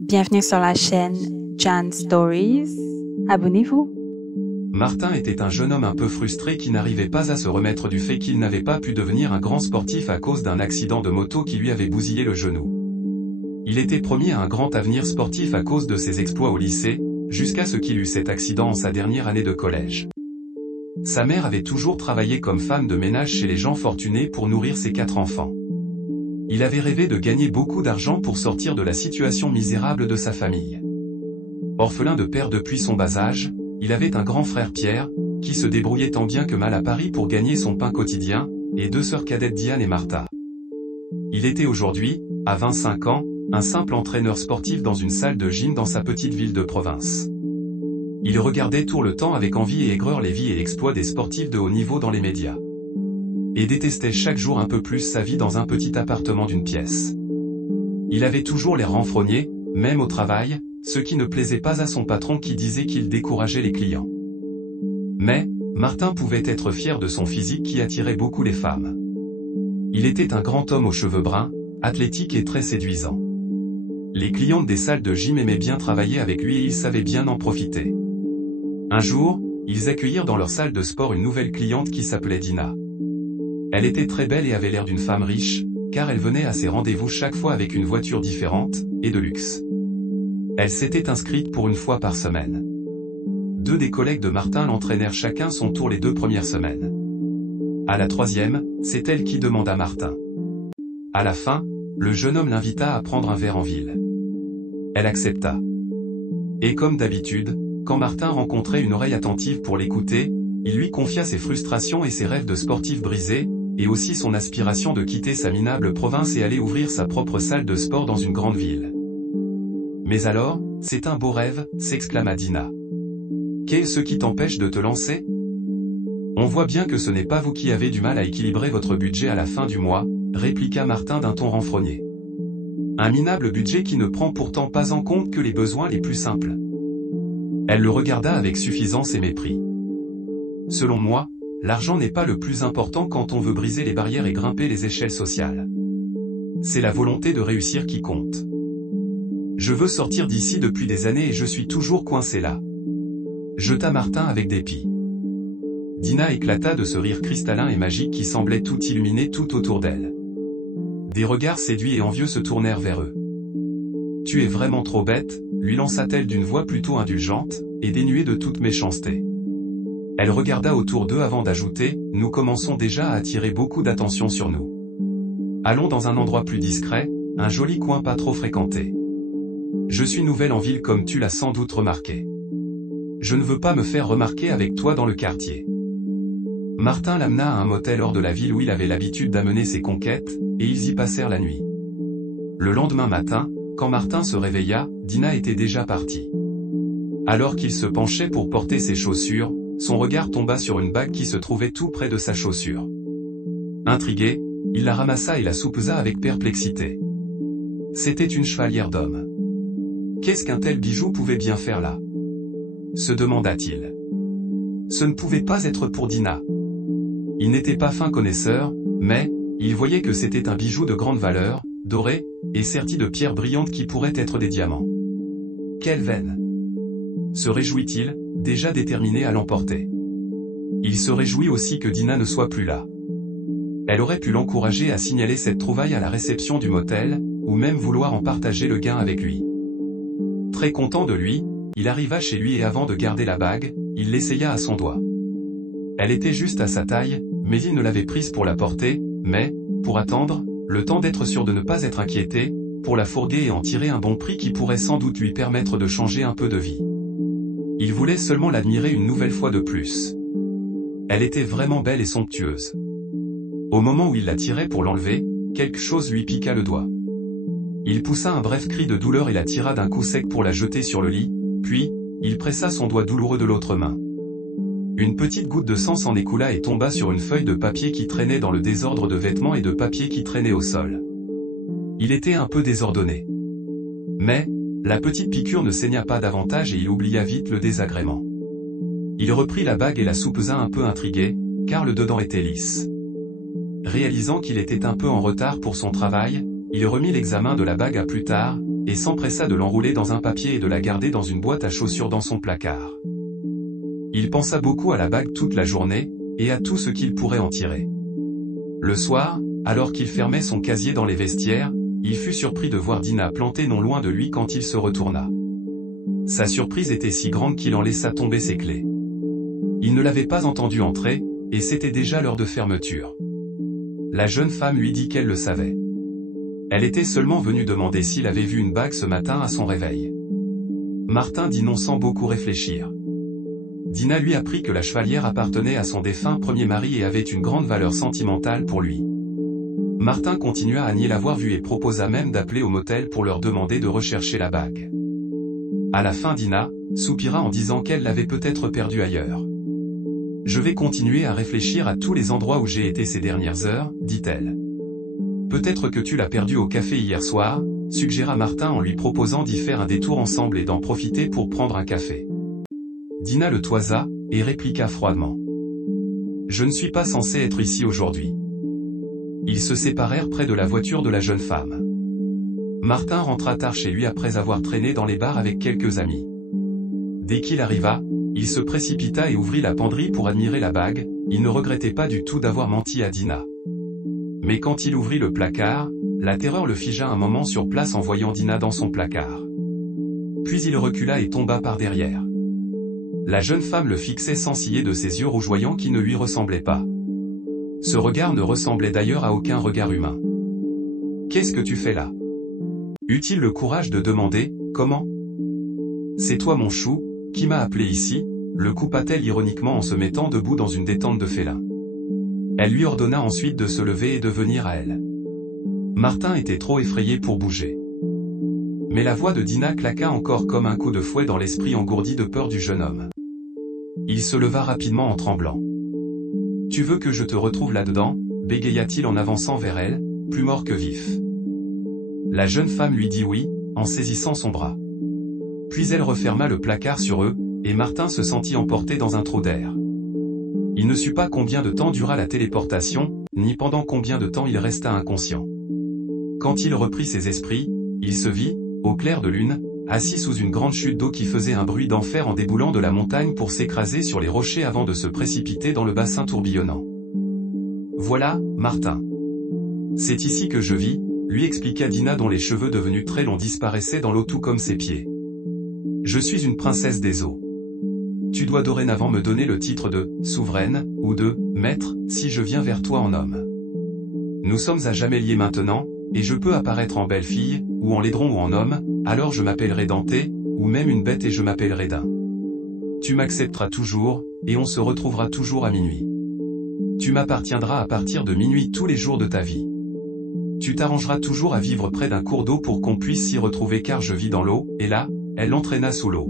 Bienvenue sur la chaîne Jan Stories. Abonnez-vous. Martin était un jeune homme un peu frustré qui n'arrivait pas à se remettre du fait qu'il n'avait pas pu devenir un grand sportif à cause d'un accident de moto qui lui avait bousillé le genou. Il était promis à un grand avenir sportif à cause de ses exploits au lycée, jusqu'à ce qu'il eut cet accident en sa dernière année de collège. Sa mère avait toujours travaillé comme femme de ménage chez les gens fortunés pour nourrir ses 4 enfants. Il avait rêvé de gagner beaucoup d'argent pour sortir de la situation misérable de sa famille. Orphelin de père depuis son bas âge, il avait un grand frère Pierre, qui se débrouillait tant bien que mal à Paris pour gagner son pain quotidien, et 2 sœurs cadettes Diane et Martha. Il était aujourd'hui, à 25 ans, un simple entraîneur sportif dans une salle de gym dans sa petite ville de province. Il regardait tout le temps avec envie et aigreur les vies et exploits des sportifs de haut niveau dans les médias. Et détestait chaque jour un peu plus sa vie dans un petit appartement d'une pièce. Il avait toujours l'air renfrogné, même au travail, ce qui ne plaisait pas à son patron qui disait qu'il décourageait les clients. Mais, Martin pouvait être fier de son physique qui attirait beaucoup les femmes. Il était un grand homme aux cheveux bruns, athlétique et très séduisant. Les clientes des salles de gym aimaient bien travailler avec lui et il savait bien en profiter. Un jour, ils accueillirent dans leur salle de sport une nouvelle cliente qui s'appelait Dina. Elle était très belle et avait l'air d'une femme riche, car elle venait à ses rendez-vous chaque fois avec une voiture différente, et de luxe. Elle s'était inscrite pour une fois par semaine. 2 des collègues de Martin l'entraînèrent chacun son tour les 2 premières semaines. À la 3e, c'est elle qui demanda Martin. À la fin, le jeune homme l'invita à prendre un verre en ville. Elle accepta. Et comme d'habitude, quand Martin rencontrait une oreille attentive pour l'écouter, il lui confia ses frustrations et ses rêves de sportif brisés, et aussi son aspiration de quitter sa minable province et aller ouvrir sa propre salle de sport dans une grande ville. Mais alors, c'est un beau rêve, s'exclama Dina. Qu'est-ce qui t'empêche de te lancer? On voit bien que ce n'est pas vous qui avez du mal à équilibrer votre budget à la fin du mois, répliqua Martin d'un ton renfrogné. Un minable budget qui ne prend pourtant pas en compte que les besoins les plus simples. Elle le regarda avec suffisance et mépris. Selon moi, l'argent n'est pas le plus important quand on veut briser les barrières et grimper les échelles sociales. C'est la volonté de réussir qui compte. Je veux sortir d'ici depuis des années et je suis toujours coincé là. Jeta Martin avec dépit. Dina éclata de ce rire cristallin et magique qui semblait tout illuminer tout autour d'elle. Des regards séduits et envieux se tournèrent vers eux. Tu es vraiment trop bête, lui lança-t-elle d'une voix plutôt indulgente, et dénuée de toute méchanceté. Elle regarda autour d'eux avant d'ajouter, nous commençons déjà à attirer beaucoup d'attention sur nous. Allons dans un endroit plus discret, un joli coin pas trop fréquenté. Je suis nouvelle en ville comme tu l'as sans doute remarqué. Je ne veux pas me faire remarquer avec toi dans le quartier. Martin l'amena à un motel hors de la ville où il avait l'habitude d'amener ses conquêtes, et ils y passèrent la nuit. Le lendemain matin, quand Martin se réveilla, Dina était déjà partie. Alors qu'il se penchait pour porter ses chaussures, son regard tomba sur une bague qui se trouvait tout près de sa chaussure. Intrigué, il la ramassa et la soupesa avec perplexité. C'était une chevalière d'homme. Qu'est-ce qu'un tel bijou pouvait bien faire là? Se demanda-t-il. Ce ne pouvait pas être pour Dina. Il n'était pas fin connaisseur, mais, il voyait que c'était un bijou de grande valeur, doré, et serti de pierres brillantes qui pourraient être des diamants. Quelle veine! Se réjouit-il, déjà déterminé à l'emporter. Il se réjouit aussi que Dina ne soit plus là. Elle aurait pu l'encourager à signaler cette trouvaille à la réception du motel, ou même vouloir en partager le gain avec lui. Très content de lui, il arriva chez lui et avant de garder la bague, il l'essaya à son doigt. Elle était juste à sa taille, mais il ne l'avait prise pour la porter, mais, pour attendre, le temps d'être sûr de ne pas être inquiété, pour la fourguer et en tirer un bon prix qui pourrait sans doute lui permettre de changer un peu de vie. Il voulait seulement l'admirer une nouvelle fois de plus. Elle était vraiment belle et somptueuse. Au moment où il la tirait pour l'enlever, quelque chose lui piqua le doigt. Il poussa un bref cri de douleur et la tira d'un coup sec pour la jeter sur le lit, puis, il pressa son doigt douloureux de l'autre main. Une petite goutte de sang s'en écoula et tomba sur une feuille de papier qui traînait dans le désordre de vêtements et de papier qui traînait au sol. Il était un peu désordonné. Mais, la petite piqûre ne saigna pas davantage et il oublia vite le désagrément. Il reprit la bague et la soupesa un peu intrigué, car le dedans était lisse. Réalisant qu'il était un peu en retard pour son travail, il remit l'examen de la bague à plus tard, et s'empressa de l'enrouler dans un papier et de la garder dans une boîte à chaussures dans son placard. Il pensa beaucoup à la bague toute la journée, et à tout ce qu'il pourrait en tirer. Le soir, alors qu'il fermait son casier dans les vestiaires, il fut surpris de voir Dina plantée non loin de lui quand il se retourna. Sa surprise était si grande qu'il en laissa tomber ses clés. Il ne l'avait pas entendue entrer, et c'était déjà l'heure de fermeture. La jeune femme lui dit qu'elle le savait. Elle était seulement venue demander s'il avait vu une bague ce matin à son réveil. Martin dit non sans beaucoup réfléchir. Dina lui apprit que la chevalière appartenait à son défunt premier mari et avait une grande valeur sentimentale pour lui. Martin continua à nier l'avoir vue et proposa même d'appeler au motel pour leur demander de rechercher la bague. À la fin, Dina soupira en disant qu'elle l'avait peut-être perdue ailleurs. « Je vais continuer à réfléchir à tous les endroits où j'ai été ces dernières heures, dit-elle. Peut-être que tu l'as perdue au café hier soir, suggéra Martin en lui proposant d'y faire un détour ensemble et d'en profiter pour prendre un café. Dina le toisa, et répliqua froidement. « Je ne suis pas censé être ici aujourd'hui. » Ils se séparèrent près de la voiture de la jeune femme. Martin rentra tard chez lui après avoir traîné dans les bars avec quelques amis. Dès qu'il arriva, il se précipita et ouvrit la penderie pour admirer la bague. Il ne regrettait pas du tout d'avoir menti à Dina. Mais quand il ouvrit le placard, la terreur le figea un moment sur place en voyant Dina dans son placard. Puis il recula et tomba par derrière. La jeune femme le fixait sans ciller de ses yeux rougeoyants qui ne lui ressemblaient pas. Ce regard ne ressemblait d'ailleurs à aucun regard humain. « Qu'est-ce que tu fais là ?» Eut-il le courage de demander, « Comment ?»« C'est toi mon chou, qui m'a appelé ici ?» le coupa-t-elle ironiquement en se mettant debout dans une détente de félin. Elle lui ordonna ensuite de se lever et de venir à elle. Martin était trop effrayé pour bouger. Mais la voix de Dina claqua encore comme un coup de fouet dans l'esprit engourdi de peur du jeune homme. Il se leva rapidement en tremblant. « Tu veux que je te retrouve là-dedans ?» bégaya-t-il en avançant vers elle, plus mort que vif. La jeune femme lui dit oui, en saisissant son bras. Puis elle referma le placard sur eux, et Martin se sentit emporté dans un trou d'air. Il ne sut pas combien de temps dura la téléportation, ni pendant combien de temps il resta inconscient. Quand il reprit ses esprits, il se vit, au clair de lune, assis sous une grande chute d'eau qui faisait un bruit d'enfer en déboulant de la montagne pour s'écraser sur les rochers avant de se précipiter dans le bassin tourbillonnant. « Voilà, Martin. C'est ici que je vis, » lui expliqua Dina dont les cheveux devenus très longs disparaissaient dans l'eau tout comme ses pieds. « Je suis une princesse des eaux. Tu dois dorénavant me donner le titre de « souveraine » ou de « maître » si je viens vers toi en homme. Nous sommes à jamais liés maintenant, et je peux apparaître en belle fille, ou en laidron ou en homme, alors je m'appellerai Dante, ou même une bête et je m'appellerai Dain. Tu m'accepteras toujours, et on se retrouvera toujours à minuit. Tu m'appartiendras à partir de minuit tous les jours de ta vie. Tu t'arrangeras toujours à vivre près d'un cours d'eau pour qu'on puisse s'y retrouver car je vis dans l'eau, et là, elle l'entraîna sous l'eau.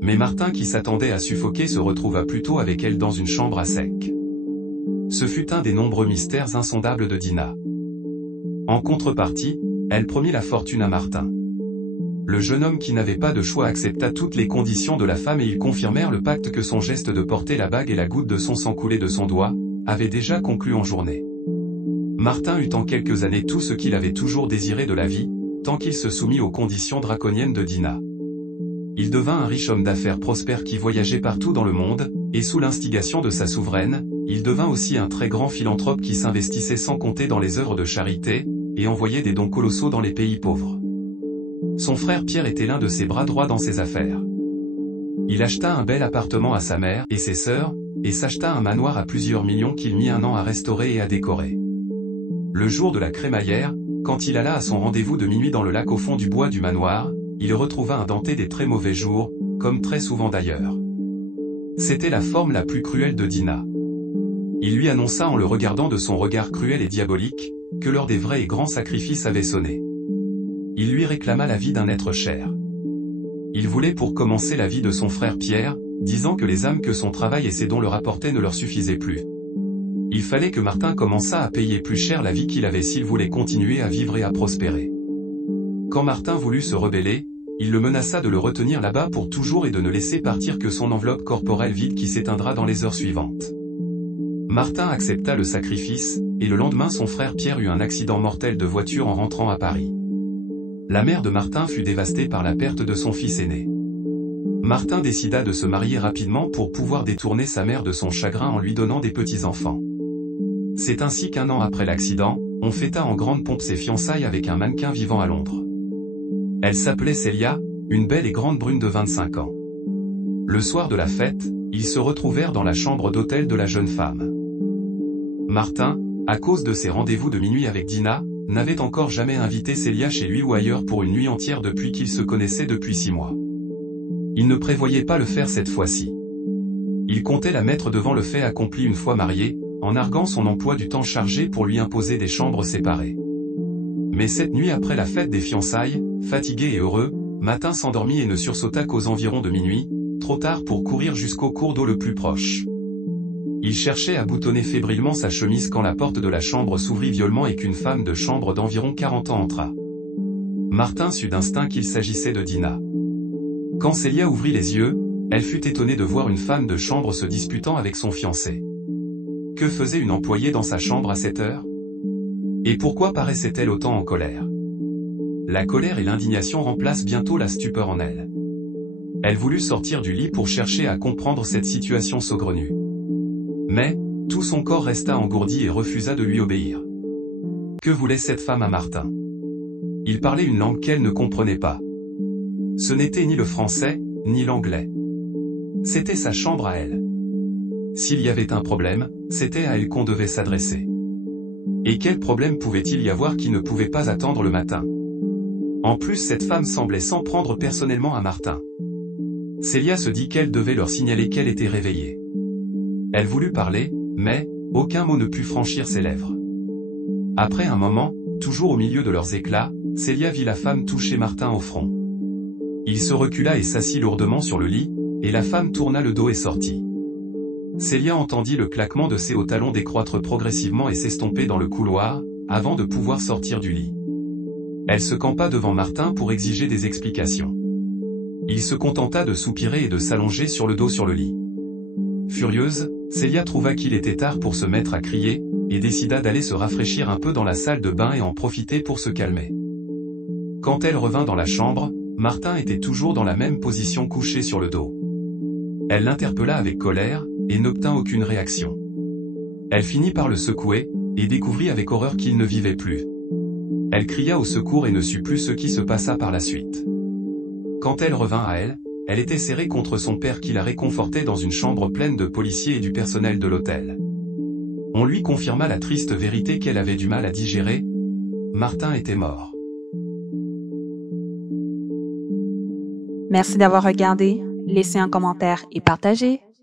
Mais Martin qui s'attendait à suffoquer se retrouva plutôt avec elle dans une chambre à sec. Ce fut un des nombreux mystères insondables de Dina. En contrepartie, elle promit la fortune à Martin. Le jeune homme qui n'avait pas de choix accepta toutes les conditions de la femme et ils confirmèrent le pacte que son geste de porter la bague et la goutte de son sang coulée de son doigt, avait déjà conclu en journée. Martin eut en quelques années tout ce qu'il avait toujours désiré de la vie, tant qu'il se soumit aux conditions draconiennes de Dina. Il devint un riche homme d'affaires prospère qui voyageait partout dans le monde, et sous l'instigation de sa souveraine, il devint aussi un très grand philanthrope qui s'investissait sans compter dans les œuvres de charité, et envoyait des dons colossaux dans les pays pauvres. Son frère Pierre était l'un de ses bras droits dans ses affaires. Il acheta un bel appartement à sa mère et ses sœurs, et s'acheta un manoir à plusieurs millions qu'il mit un an à restaurer et à décorer. Le jour de la crémaillère, quand il alla à son rendez-vous de minuit dans le lac au fond du bois du manoir, il retrouva un Dante des très mauvais jours, comme très souvent d'ailleurs. C'était la forme la plus cruelle de Dina. Il lui annonça en le regardant de son regard cruel et diabolique, que l'heure des vrais et grands sacrifices avait sonné. Il lui réclama la vie d'un être cher. Il voulait pour commencer la vie de son frère Pierre, disant que les âmes que son travail et ses dons leur apportaient ne leur suffisaient plus. Il fallait que Martin commençât à payer plus cher la vie qu'il avait s'il voulait continuer à vivre et à prospérer. Quand Martin voulut se rebeller, il le menaça de le retenir là-bas pour toujours et de ne laisser partir que son enveloppe corporelle vide qui s'éteindra dans les heures suivantes. Martin accepta le sacrifice, et le lendemain son frère Pierre eut un accident mortel de voiture en rentrant à Paris. La mère de Martin fut dévastée par la perte de son fils aîné. Martin décida de se marier rapidement pour pouvoir détourner sa mère de son chagrin en lui donnant des petits-enfants. C'est ainsi qu'1 an après l'accident, on fêta en grande pompe ses fiançailles avec un mannequin vivant à Londres. Elle s'appelait Celia, une belle et grande brune de 25 ans. Le soir de la fête, ils se retrouvèrent dans la chambre d'hôtel de la jeune femme. Martin, à cause de ses rendez-vous de minuit avec Dina, n'avait encore jamais invité Celia chez lui ou ailleurs pour une nuit entière depuis qu'ils se connaissaient depuis 6 mois. Il ne prévoyait pas le faire cette fois-ci. Il comptait la mettre devant le fait accompli une fois marié, en arguant son emploi du temps chargé pour lui imposer des chambres séparées. Mais cette nuit après la fête des fiançailles, fatigué et heureux, Martin s'endormit et ne sursauta qu'aux environs de minuit, trop tard pour courir jusqu'au cours d'eau le plus proche. Il cherchait à boutonner fébrilement sa chemise quand la porte de la chambre s'ouvrit violemment et qu'une femme de chambre d'environ 40 ans entra. Martin sut d'instinct qu'il s'agissait de Dina. Quand Celia ouvrit les yeux, elle fut étonnée de voir une femme de chambre se disputant avec son fiancé. Que faisait une employée dans sa chambre à cette heure? Et pourquoi paraissait-elle autant en colère? La colère et l'indignation remplacent bientôt la stupeur en elle. Elle voulut sortir du lit pour chercher à comprendre cette situation saugrenue. Mais, tout son corps resta engourdi et refusa de lui obéir. Que voulait cette femme à Martin? Il parlait une langue qu'elle ne comprenait pas. Ce n'était ni le français, ni l'anglais. C'était sa chambre à elle. S'il y avait un problème, c'était à elle qu'on devait s'adresser. Et quel problème pouvait-il y avoir qui ne pouvait pas attendre le matin? En plus, cette femme semblait s'en prendre personnellement à Martin. Celia se dit qu'elle devait leur signaler qu'elle était réveillée. Elle voulut parler, mais aucun mot ne put franchir ses lèvres. Après un moment, toujours au milieu de leurs éclats, Celia vit la femme toucher Martin au front. Il se recula et s'assit lourdement sur le lit, et la femme tourna le dos et sortit. Celia entendit le claquement de ses hauts talons décroître progressivement et s'estomper dans le couloir, avant de pouvoir sortir du lit. Elle se campa devant Martin pour exiger des explications. Il se contenta de soupirer et de s'allonger sur le dos sur le lit. Furieuse, Celia trouva qu'il était tard pour se mettre à crier, et décida d'aller se rafraîchir un peu dans la salle de bain et en profiter pour se calmer. Quand elle revint dans la chambre, Martin était toujours dans la même position couché sur le dos. Elle l'interpella avec colère, et n'obtint aucune réaction. Elle finit par le secouer, et découvrit avec horreur qu'il ne vivait plus. Elle cria au secours et ne sut plus ce qui se passa par la suite. Quand elle revint à elle, elle était serrée contre son père qui la réconfortait dans une chambre pleine de policiers et du personnel de l'hôtel. On lui confirma la triste vérité qu'elle avait du mal à digérer. Martin était mort. Merci d'avoir regardé. Laissez un commentaire et partagez.